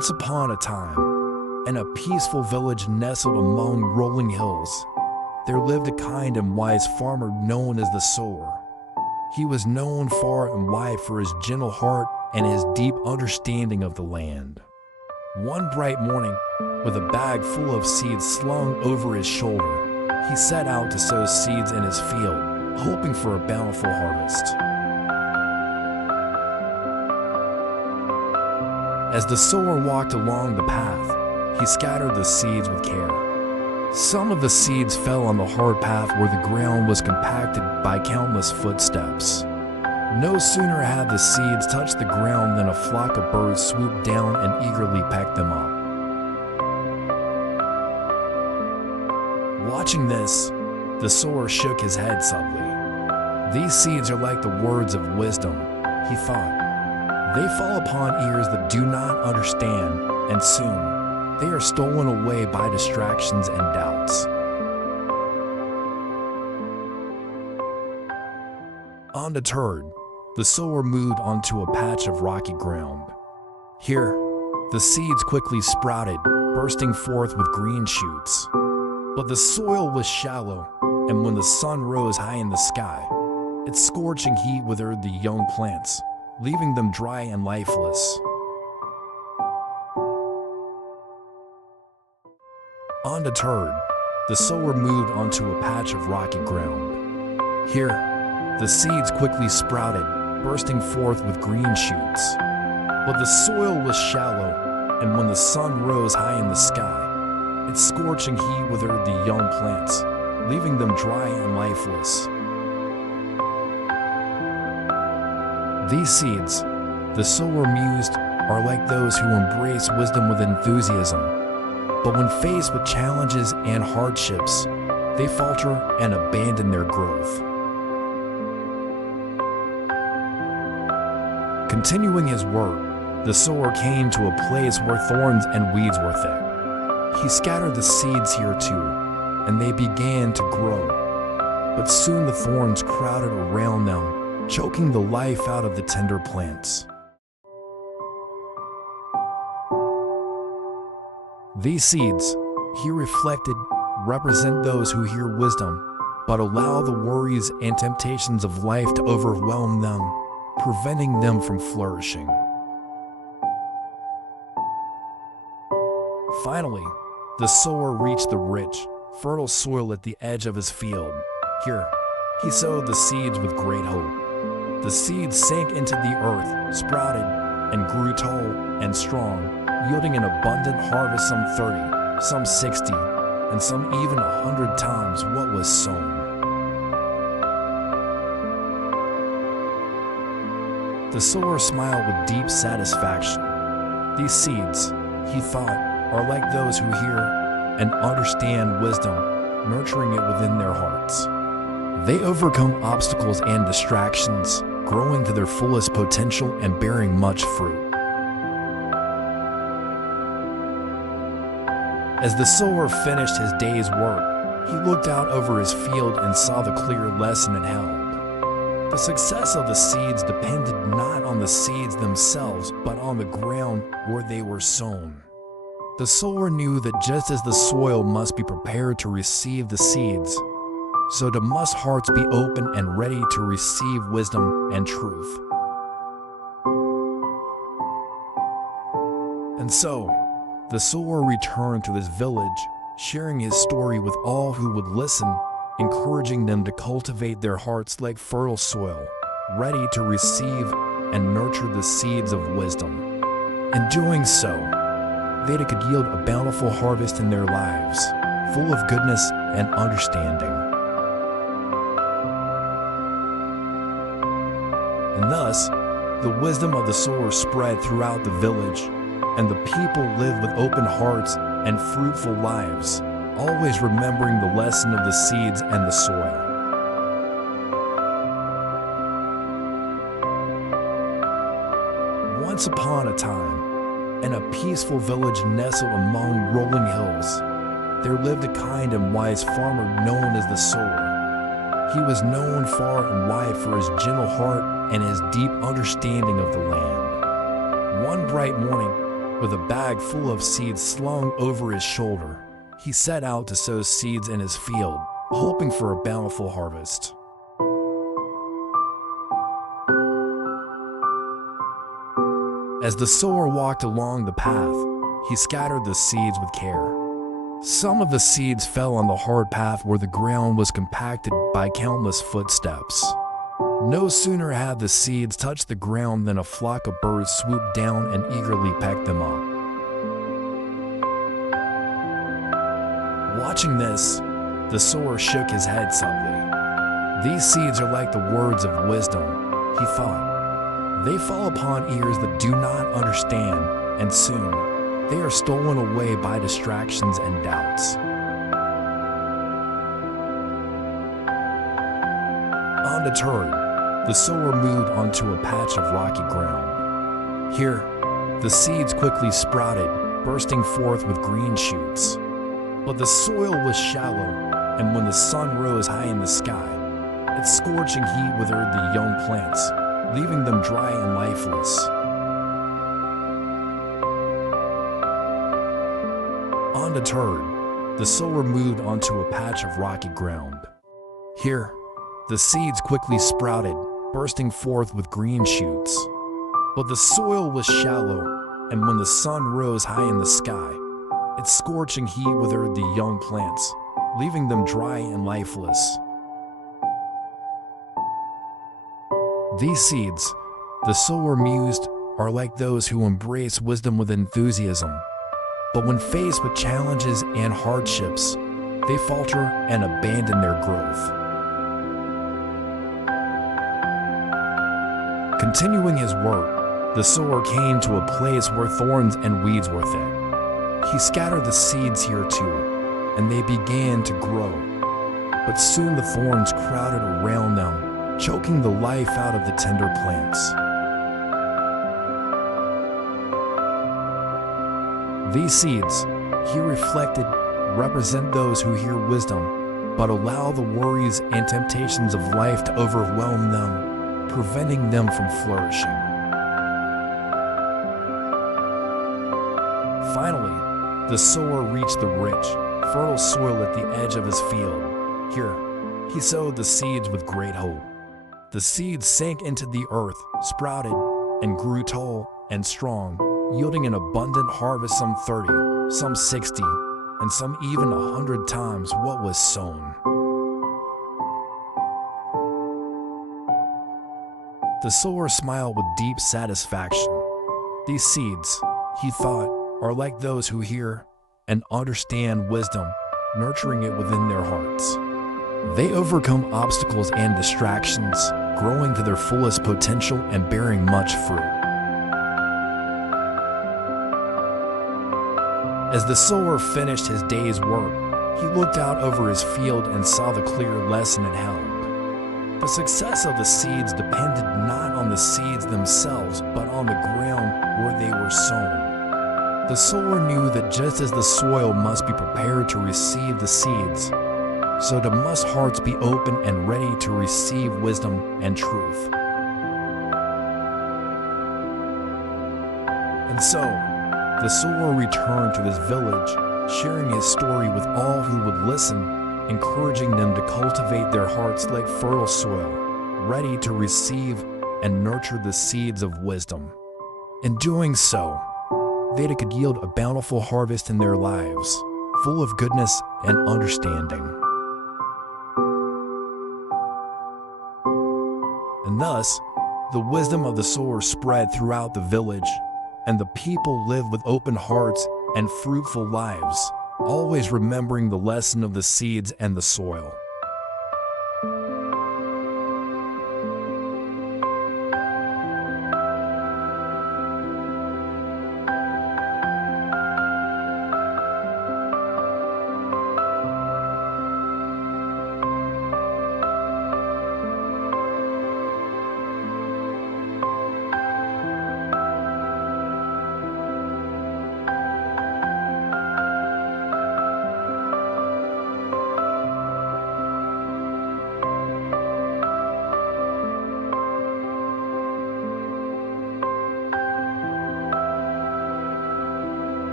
Once upon a time, in a peaceful village nestled among rolling hills, there lived a kind and wise farmer known as the Sower. He was known far and wide for his gentle heart and his deep understanding of the land. One bright morning, with a bag full of seeds slung over his shoulder, he set out to sow seeds in his field, hoping for a bountiful harvest. As the sower walked along the path, he scattered the seeds with care. Some of the seeds fell on the hard path where the ground was compacted by countless footsteps. No sooner had the seeds touched the ground than a flock of birds swooped down and eagerly pecked them up. Watching this, the sower shook his head sadly. These seeds are like the words of wisdom, he thought. They fall upon ears that do not understand, and soon they are stolen away by distractions and doubts. Undeterred, the sower moved onto a patch of rocky ground. Here, the seeds quickly sprouted, bursting forth with green shoots. But the soil was shallow, and when the sun rose high in the sky, its scorching heat withered the young plants, leaving them dry and lifeless. Undeterred, the sower moved onto a patch of rocky ground. Here, the seeds quickly sprouted, bursting forth with green shoots. But the soil was shallow, and when the sun rose high in the sky, its scorching heat withered the young plants, leaving them dry and lifeless. These seeds, the sower mused, are like those who embrace wisdom with enthusiasm. But when faced with challenges and hardships, they falter and abandon their growth. Continuing his work, the sower came to a place where thorns and weeds were thick. He scattered the seeds here too, and they began to grow. But soon the thorns crowded around them, choking the life out of the tender plants. These seeds, he reflected, represent those who hear wisdom, but allow the worries and temptations of life to overwhelm them, preventing them from flourishing. Finally, the sower reached the rich, fertile soil at the edge of his field. Here, he sowed the seeds with great hope. The seeds sank into the earth, sprouted, and grew tall and strong, yielding an abundant harvest, some 30, some 60, and some even 100 times what was sown. The sower smiled with deep satisfaction. These seeds, he thought, are like those who hear and understand wisdom, nurturing it within their hearts. They overcome obstacles and distractions, growing to their fullest potential and bearing much fruit. As the sower finished his day's work, he looked out over his field and saw the clear lesson it held. The success of the seeds depended not on the seeds themselves, but on the ground where they were sown. The sower knew that just as the soil must be prepared to receive the seeds, so must hearts be open and ready to receive wisdom and truth. And so, the sower returned to his village, sharing his story with all who would listen, encouraging them to cultivate their hearts like fertile soil, ready to receive and nurture the seeds of wisdom. In doing so, they could yield a bountiful harvest in their lives, full of goodness and understanding. And thus, the wisdom of the sower spread throughout the village, and the people lived with open hearts and fruitful lives, always remembering the lesson of the seeds and the soil. Once upon a time, in a peaceful village nestled among rolling hills, there lived a kind and wise farmer known as the Sower. He was known far and wide for his gentle heart and his deep understanding of the land. One bright morning, With a bag full of seeds slung over his shoulder, he set out to sow seeds in his field, hoping for a bountiful harvest. As the sower walked along the path, he scattered the seeds with care. Some of the seeds fell on the hard path where the ground was compacted by countless footsteps. No sooner had the seeds touched the ground than a flock of birds swooped down and eagerly pecked them up. Watching this, the sower shook his head sadly. These seeds are like the words of wisdom, he thought. They fall upon ears that do not understand, and soon, they are stolen away by distractions and doubts. Undeterred, the sower moved onto a patch of rocky ground. Here, the seeds quickly sprouted, bursting forth with green shoots. But the soil was shallow, and when the sun rose high in the sky, its scorching heat withered the young plants, leaving them dry and lifeless. Undeterred, the sower moved onto a patch of rocky ground. Here, the seeds quickly sprouted, bursting forth with green shoots. But the soil was shallow, and when the sun rose high in the sky, its scorching heat withered the young plants, leaving them dry and lifeless. These seeds, the sower mused, are like those who embrace wisdom with enthusiasm. But when faced with challenges and hardships, they falter and abandon their growth. Continuing his work, the sower came to a place where thorns and weeds were thick. He scattered the seeds here too, and they began to grow. But soon the thorns crowded around them, choking the life out of the tender plants. These seeds, he reflected, represent those who hear wisdom, but allow the worries and temptations of life to overwhelm them, preventing them from flourishing. Finally, the sower reached the rich, fertile soil at the edge of his field. Here, he sowed the seeds with great hope. The seeds sank into the earth, sprouted, and grew tall and strong, yielding an abundant harvest, some 30, some 60, and some even 100 times what was sown. The sower smiled with deep satisfaction. These seeds, he thought, are like those who hear and understand wisdom, nurturing it within their hearts. They overcome obstacles and distractions, growing to their fullest potential and bearing much fruit. As the sower finished his day's work, he looked out over his field and saw the clear lesson it held. The success of the seeds depended not on the seeds themselves, but on the ground where they were sown. The sower knew that just as the soil must be prepared to receive the seeds, so must hearts be open and ready to receive wisdom and truth. And so, the sower returned to his village, sharing his story with all who would listen, encouraging them to cultivate their hearts like fertile soil, ready to receive and nurture the seeds of wisdom. In doing so, they could yield a bountiful harvest in their lives, full of goodness and understanding. And thus, the wisdom of the sower spread throughout the village, and the people lived with open hearts and fruitful lives, always remembering the lesson of the seeds and the soil.